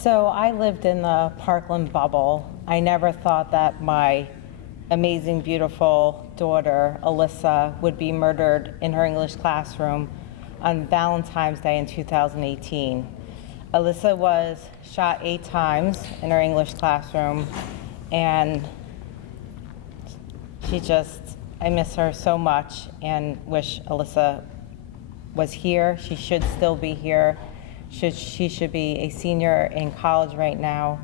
So I lived in the Parkland bubble. I never thought that my amazing, beautiful daughter, Alyssa, would be murdered in her English classroom on Valentine's Day in 2018. Alyssa was shot 8 times in her English classroom, and I miss her so much and wish Alyssa was here. She should still be here. She should be a senior in college right now.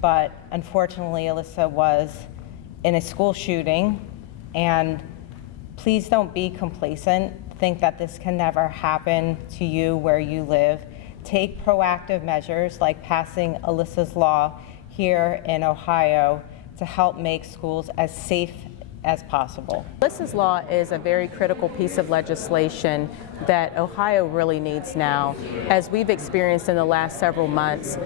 But unfortunately, Alyssa was in a school shooting, and please don't be complacent. Think that this can never happen to you where you live. Take proactive measures like passing Alyssa's law here in Ohio to help make schools as safe as possible. Alyssa's law is a very critical piece of legislation that Ohio really needs now. As we've experienced in the last several months,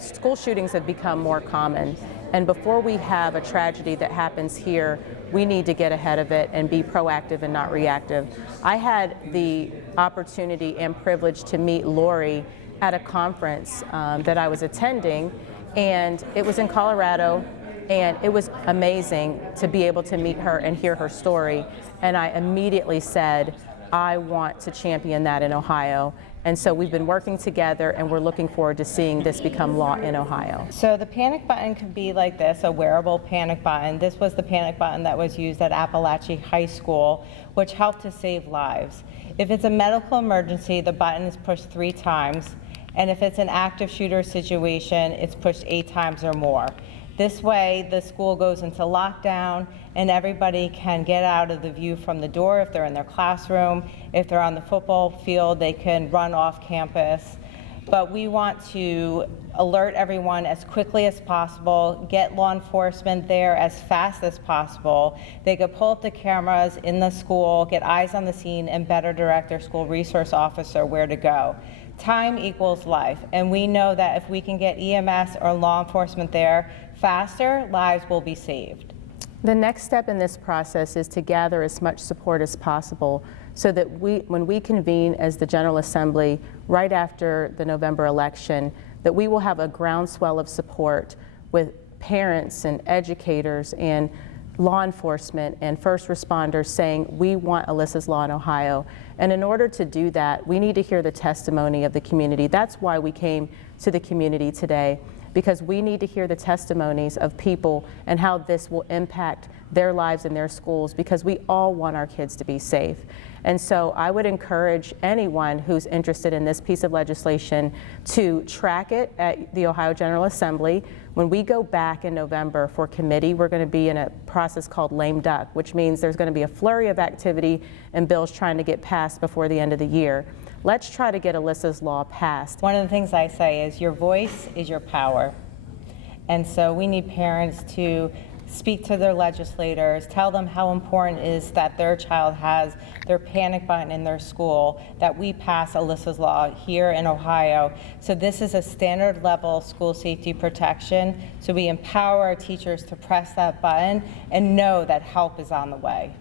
school shootings have become more common. And before we have a tragedy that happens here, we need to get ahead of it and be proactive and not reactive. I had the opportunity and privilege to meet Lori at a conference that I was attending, and it was in Colorado. And it was amazing to be able to meet her and hear her story. And I immediately said, I want to champion that in Ohio. And so we've been working together, and we're looking forward to seeing this become law in Ohio. So the panic button could be like this, a wearable panic button. This was the panic button that was used at Appalachia High School, which helped to save lives. If it's a medical emergency, the button is pushed 3 times. And if it's an active shooter situation, it's pushed 8 times or more. This way, the school goes into lockdown, and everybody can get out of the view from the door if they're in their classroom. If they're on the football field, they can run off campus. But we want to alert everyone as quickly as possible, get law enforcement there as fast as possible. They could pull up the cameras in the school, get eyes on the scene, and better direct their school resource officer where to go. Time equals life, and we know that if we can get EMS or law enforcement there faster, lives will be saved. The next step in this process is to gather as much support as possible so that when we convene as the General Assembly right after the November election, that we will have a groundswell of support with parents and educators and law enforcement and first responders saying, we want Alyssa's law in Ohio. And in order to do that, we need to hear the testimony of the community. That's why we came to the community today, because we need to hear the testimonies of people and how this will impact their lives and their schools, because we all want our kids to be safe. And so I would encourage anyone who's interested in this piece of legislation to track it at the Ohio General Assembly. When we go back in November for committee, we're going to be in a process called lame duck, which means there's going to be a flurry of activity and bills trying to get passed before the end of the year. Let's try to get Alyssa's law passed. One of the things I say is your voice is your power. And so we need parents to speak to their legislators, tell them how important it is that their child has their panic button in their school, that we pass Alyssa's law here in Ohio. So this is a standard level school safety protection. So we empower our teachers to press that button and know that help is on the way.